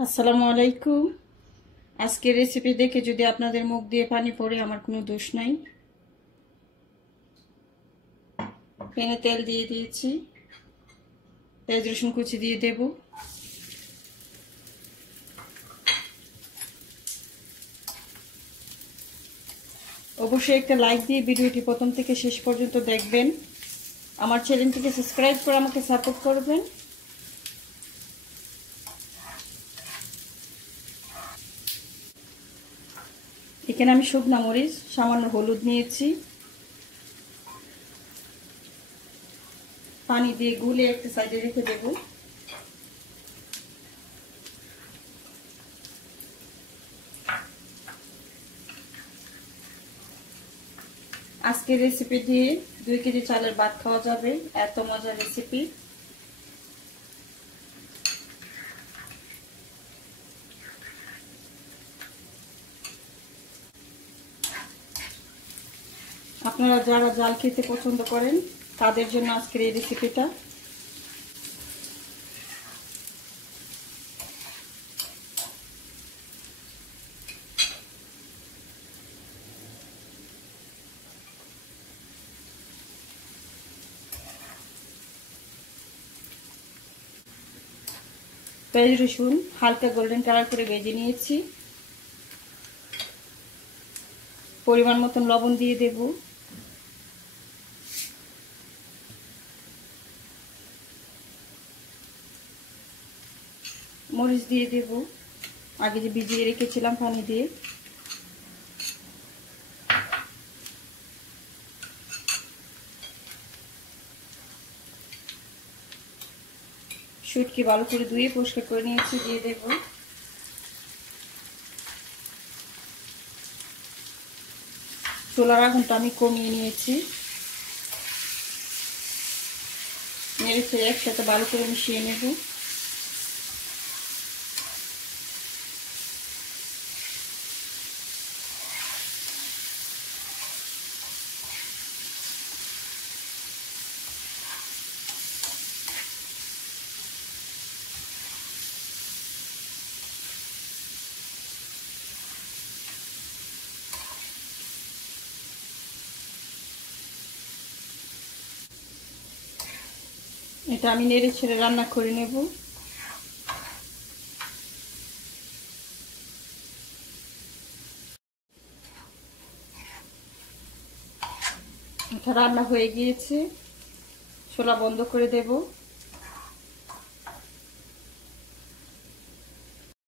আসসালামু আলাইকুম। আজকের রেসিপি দেখে যদি আপনাদের মুখ দিয়ে পানি পড়ে, আমার কোনো দোষ নাই। প্যানে তেল দিয়ে দিয়েছি, পেঁয়াজ রসুন কুচি দিয়ে দেব। অবশ্যই একটা লাইক দিয়ে ভিডিওটি প্রথম থেকে শেষ পর্যন্ত দেখবেন। আমার চ্যানেলটিকে সাবস্ক্রাইব করে আমাকে সাপোর্ট করবেন। এখানে আমি শুকনা মরিচ, সামান্য হলুদ নিয়েছি, পানি দিয়ে গুলে একটা সাইডে রেখে দেব। আজকের রেসিপি দিয়ে 2 কেজি চালের ভাত খাওয়া যাবে, এত মজার রেসিপি। আপনারা যারা জাল খেতে পছন্দ করেন তাদের জন্য আজকের এই রেসিপিটা। পেঁয়াজ রসুন হালকা গোল্ডেন কালার করে ভেজে নিয়েছি। পরিমাণ মতন লবণ দিয়ে দেব। মরিচ দিয়ে দেব, আগে যে ভিজিয়ে রেখেছিলাম পানি দিয়ে। শুটকি ভালো করে ধুয়ে পরিষ্কার করে নিয়েছি, দিয়ে দেব। চুলার আগুনটা আমি কমিয়ে নিয়েছি। নেড়ে ছেড়ে একসাথে ভালো করে মিশিয়ে নেব। এটা আমি নেড়ে ছেড়ে রান্না করে নেব। এটা রান্না হয়ে গিয়েছে, চুলা বন্ধ করে দেব।